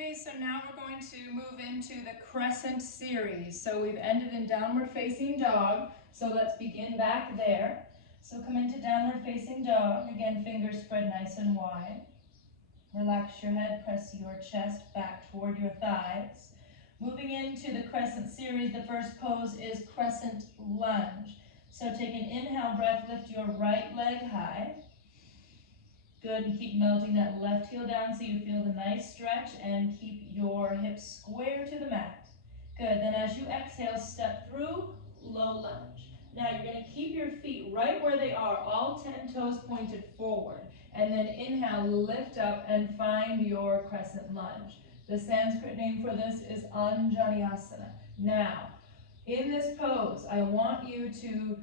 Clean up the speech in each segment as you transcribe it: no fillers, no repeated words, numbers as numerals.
Okay, so now we're going to move into the Crescent series. So we've ended in downward facing dog. So let's begin back there. So come into downward facing dog. Again, fingers spread nice and wide. Relax your head, press your chest back toward your thighs. Moving into the Crescent series, the first pose is Crescent lunge. So take an inhale breath, lift your right leg high. Good, and keep melting that left heel down so you feel the nice stretch, and keep your hips square to the mat. Good, then as you exhale, step through, low lunge. Now you're gonna keep your feet right where they are, all 10 toes pointed forward. And then inhale, lift up and find your crescent lunge. The Sanskrit name for this is Anjaneyasana. Now, in this pose, I want you to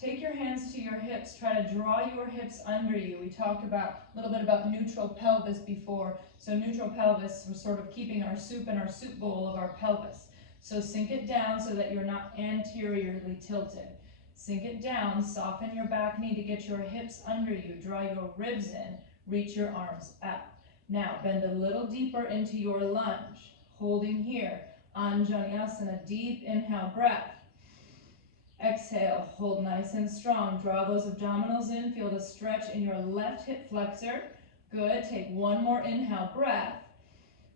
take your hands to your hips. Try to draw your hips under you. We talked a little bit about neutral pelvis before. So neutral pelvis, we're sort of keeping our soup in our soup bowl of our pelvis. So sink it down so that you're not anteriorly tilted. Sink it down, soften your back knee to get your hips under you. Draw your ribs in, reach your arms up. Now bend a little deeper into your lunge. Holding here, Anjaneyasana, deep inhale breath. Exhale, hold nice and strong. Draw those abdominals in. Feel the stretch in your left hip flexor. Good. Take one more inhale breath.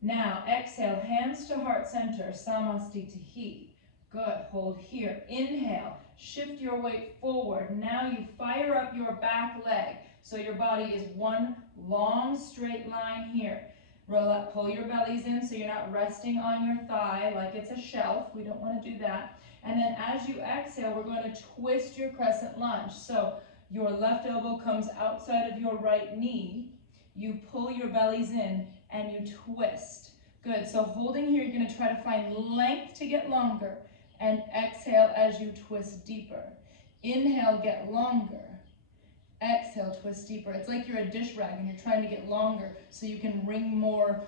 Now exhale, hands to heart center, Samastitihi. Good. Hold here. Inhale, shift your weight forward. Now you fire up your back leg. So your body is one long straight line here. Pull your bellies in so you're not resting on your thigh like it's a shelf. We don't want to do that. And then as you exhale, we're going to twist your crescent lunge. So your left elbow comes outside of your right knee. You pull your bellies in and you twist. Good. So holding here, you're going to try to find length to get longer. And exhale as you twist deeper. Inhale, get longer. Exhale, twist deeper. It's like you're a dish rag and you're trying to get longer so you can wring more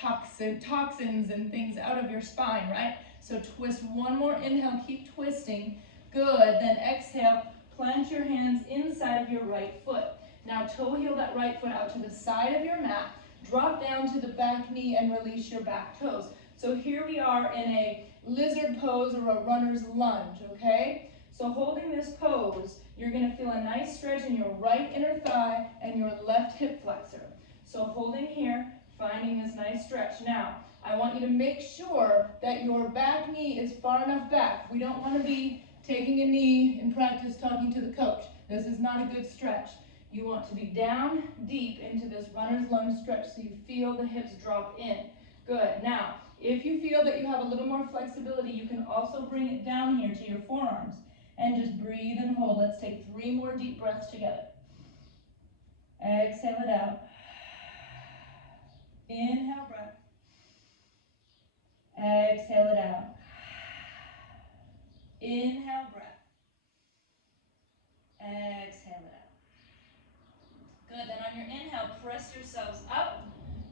toxins and things out of your spine, right? So twist one more inhale, keep twisting. Good, then exhale, plant your hands inside of your right foot. Now toe heel that right foot out to the side of your mat. Drop down to the back knee and release your back toes. So here we are in a lizard pose or a runner's lunge, okay? So holding this pose, you're gonna feel a nice stretch in your right inner thigh and your left hip flexor. So holding here, finding this nice stretch. Now, I want you to make sure that your back knee is far enough back. We don't want to be taking a knee in practice talking to the coach. This is not a good stretch. You want to be down deep into this runner's lunge stretch so you feel the hips drop in. Good. Now, if you feel that you have a little more flexibility, you can also bring it down here to your forearms and just breathe and hold. Let's take 3 more deep breaths together. Exhale it out. Inhale breath. Exhale it out. Inhale breath. Exhale it out. Good, then on your inhale, press yourselves up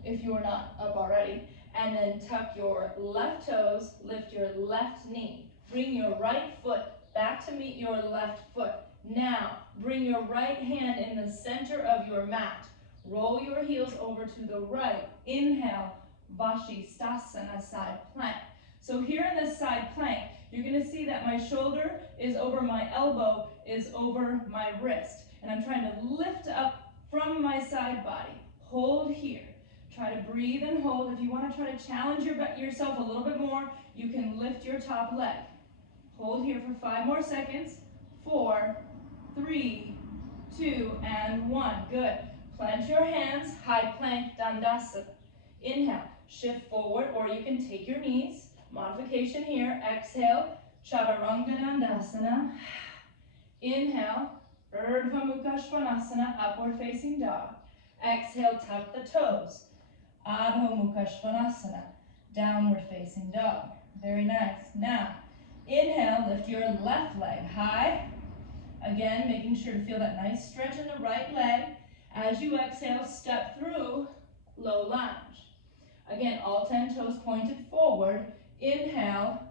if you are not up already. And then tuck your left toes, lift your left knee. Bring your right foot back to meet your left foot. Now, bring your right hand in the center of your mat. Roll your heels over to the right. Inhale, Vashisthasana, side plank. So here in this side plank, you're going to see that my shoulder is over my elbow, is over my wrist. And I'm trying to lift up from my side body. Hold here. Try to breathe and hold. If you want to try to challenge yourself a little bit more, you can lift your top leg. Hold here for 5 more seconds. 4, 3, 2, and 1. Good. Plant your hands, high plank, Dandasana. Inhale, shift forward, or you can take your knees. Modification here. Exhale, Chaturanga Dandasana. Inhale, Urdhva Mukha Svanasana, upward facing dog. Exhale, tuck the toes. Adho Mukha Svanasana, downward facing dog. Very nice. Now, inhale, lift your left leg high. Again, making sure to feel that nice stretch in the right leg. As you exhale, step through, low lunge. Again, all 10 toes pointed forward. Inhale,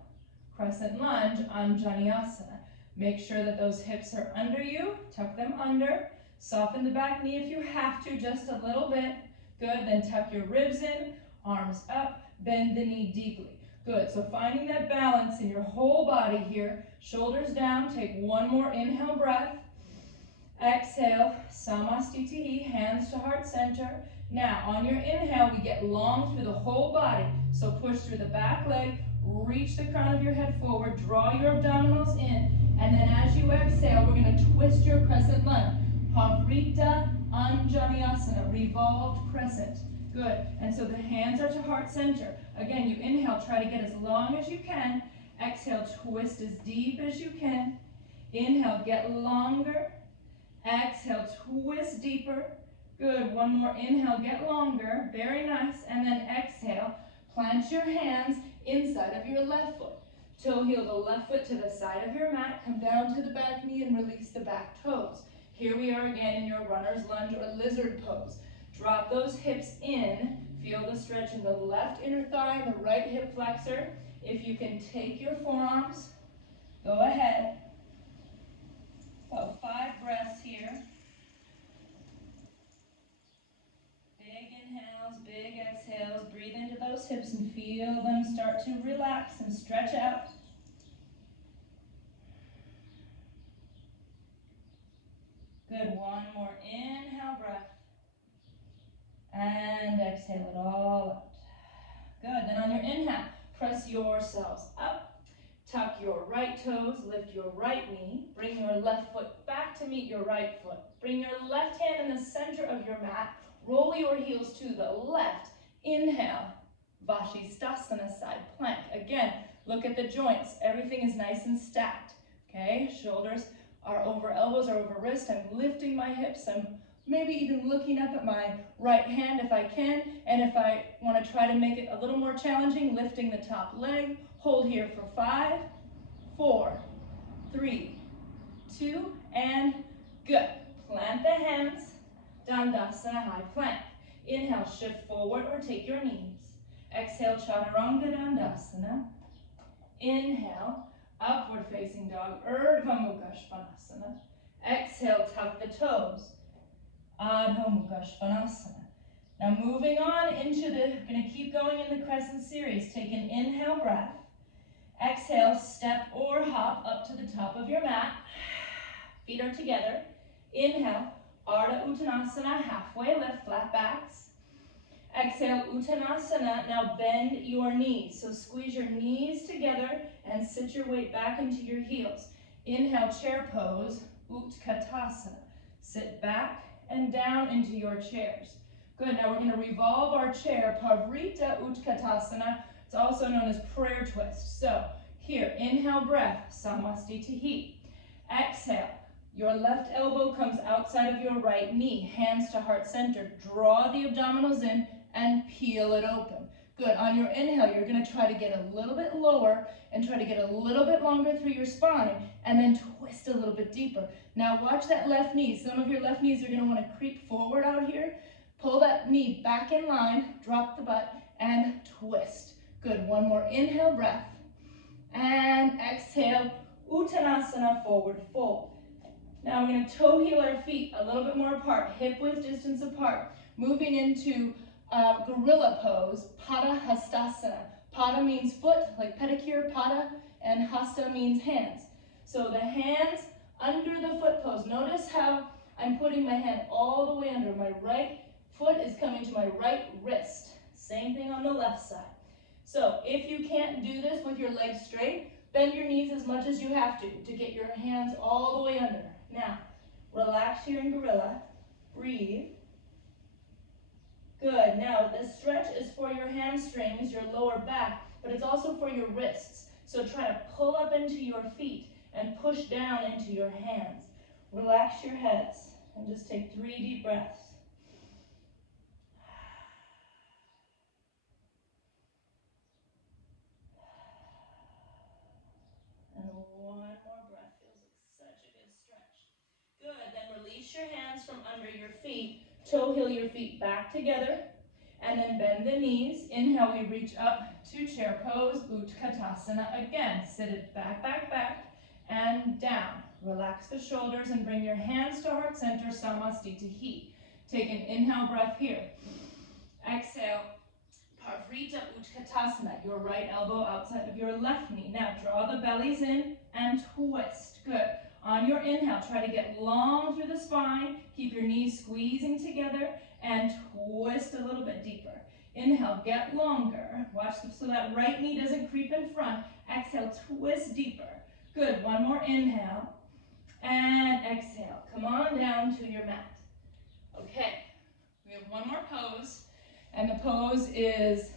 crescent lunge, Anjaneyasana. Make sure that those hips are under you. Tuck them under. Soften the back knee if you have to, just a little bit. Good, then tuck your ribs in. arms up, bend the knee deeply. Good, so finding that balance in your whole body here, shoulders down, take one more inhale breath. Exhale, Samastitihi, hands to heart center. Now, on your inhale, we get long through the whole body. So push through the back leg, reach the crown of your head forward, draw your abdominals in, and then as you exhale, we're going to twist your crescent lunge. Pavrita Anjaneyasana, revolved crescent. Good, and so the hands are to heart center. Again, you inhale, try to get as long as you can. Exhale, twist as deep as you can. Inhale, get longer. Exhale, twist deeper. Good, one more inhale, get longer. Very nice, and then exhale, plant your hands inside of your left foot. Toe heel the left foot to the side of your mat, come down to the back knee and release the back toes. Here we are again in your runner's lunge or lizard pose. Drop those hips in, feel the stretch in the left inner thigh and the right hip flexor. If you can take your forearms, go ahead. About 5 breaths here. Big inhales, big exhales. Breathe into those hips and feel them start to relax and stretch out. Good, one more inhale breath. And exhale it all out. Good, then on your inhale, press yourselves up. Tuck your right toes, lift your right knee. Bring your left foot back to meet your right foot. Bring your left hand in the center of your mat. Roll your heels to the left. Inhale, Vashisthasana, side plank. Again, look at the joints. Everything is nice and stacked. Okay, shoulders are over elbows or over wrist. I'm lifting my hips. I'm maybe even looking up at my right hand if I can. And if I want to try to make it a little more challenging, lifting the top leg. Hold here for 5, 4, 3, 2, and good. Plant the hands. Dandasana, high plank. Inhale, shift forward or take your knees. Exhale, Chaturanga Dandasana. Inhale, upward facing dog, Urdhva Mukha Svanasana. Exhale, tuck the toes. Adho Mukha Svanasana. Now moving on into going to keep going in the Crescent series. Take an inhale breath. Exhale, step or hop up to the top of your mat. Feet are together. Inhale, Ardha Uttanasana, halfway lift, flat backs. Exhale, Uttanasana, now bend your knees. So squeeze your knees together and sit your weight back into your heels. Inhale, chair pose, Utkatasana. Sit back and down into your chairs. Good, now we're going to revolve our chair, Pavrita Utkatasana. It's also known as prayer twist. So here, inhale breath, Samastitihi. Exhale, your left elbow comes outside of your right knee, hands to heart center. Draw the abdominals in and peel it open. Good, on your inhale, you're going to try to get a little bit lower and try to get a little bit longer through your spine and then twist a little bit deeper. Now watch that left knee. Some of your left knees are going to want to creep forward out here. Pull that knee back in line, drop the butt, and twist. Good, one more inhale breath. And exhale, Uttanasana, forward fold. Now we're going to toe heel our feet a little bit more apart, hip width distance apart. Moving into gorilla pose, Pada Hastasana. Pada means foot, like pedicure, Pada, and Hasta means hands. So the hands under the foot pose. Notice how I'm putting my hand all the way under. My right foot is coming to my right wrist. Same thing on the left side. So if you can't do this with your legs straight, bend your knees as much as you have to get your hands all the way under. Now, relax here in gorilla. Breathe. Good. Now, the stretch is for your hamstrings, your lower back, but it's also for your wrists. So try to pull up into your feet and push down into your hands. Relax your heads and just take 3 deep breaths. And one more breath. Feels like such a good stretch. Good. Then release your hands from under your feet. Toe heel your feet back together. And then bend the knees. Inhale, we reach up to chair pose, Utkatasana again. Sit it back, back, back, and down. Relax the shoulders and bring your hands to heart center, Samastitihi. Take an inhale breath here. Exhale, Uttanasana, your right elbow outside of your left knee. Now draw the bellies in and twist. Good. On your inhale, try to get long through the spine. Keep your knees squeezing together and twist a little bit deeper. Inhale, get longer. Watch so that right knee doesn't creep in front. Exhale, twist deeper. Good. One more inhale and exhale. Come on down to your mat. Okay. We have one more pose, and the pose is